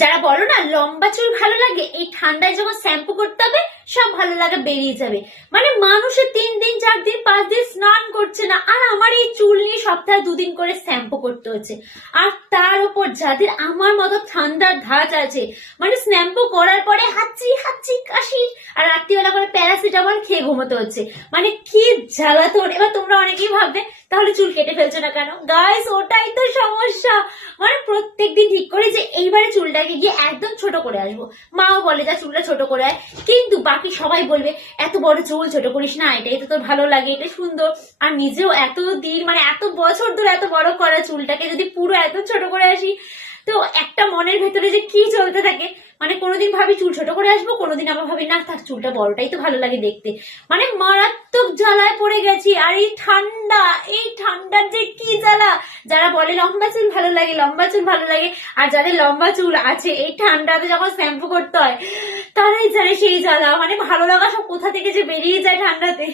যারা বলো না লম্বা চুল ভালো লাগে, এই ঠান্ডায় যখন শ্যাম্পু করতে হবে সব ভালো লাগে বেরিয়ে যাবে। মানে মানুষের 3 দিন 4 দিন 5 দিন স্নান করছে না, আর আমার এই চুল নিয়ে সপ্তাহে 2 দিন করে শ্যাম্পু করতে হচ্ছে। আর তার উপর যাদের আমার মতো ঠান্ডার ধাঁচ আছে, মানে শ্যাম্পু করার পরে হাঁচি হাঁচি কাশি, আর রাত্রিবেলা করে প্যারাসিটামল খেয়ে ঘুমোতে হচ্ছে। মানে কি জ্বালাতন। এবার তোমরা অনেকেই ভাববে তাহলে চুল কেটে ফেলছো না কেন? গাইস, ওটাই তো সমস্যা। মানে প্রত্যেকদিন ঠিক করে যে এইবারে চুলটাকে গিয়ে একদম ছোট করে আসবো। মাও বলে যা চুলটা ছোট করে আয়, কিন্তু বাকি সবাই বলবে এত বড় চুল ছোট করিস না, এটাই তো তোর ভালো লাগে, এটা সুন্দর। আর নিজেও এত দিন মানে এত বছর ধরে এত বড় করা চুলটাকে যদি পুরো এত ছোট করে আসি, তো একটা মনের ভেতরে যে কি চলতে থাকে। মানে কোনোদিন ভাবি চুল ছোট করে আসবো, কোনোদিন আবার ভাবি না থাক চুলটা বড়টাই তো ভালো লাগে দেখতে। মানে মারাত্মক জ্বালায় পড়ে গেছি। আর এই ঠান্ডা, এই ঠান্ডার যে কি জ্বালা। যারা বলে লম্বা চুল ভালো লাগে, লম্বা চুল ভালো লাগে, আর যাদের লম্বা চুল আছে এই ঠান্ডাতে যখন শ্যাম্পু করতে হয় তারাই জানে সেই জ্বালা। মানে ভালো লাগা সব কোথা থেকে যে বেরিয়ে যায় ঠান্ডাতে।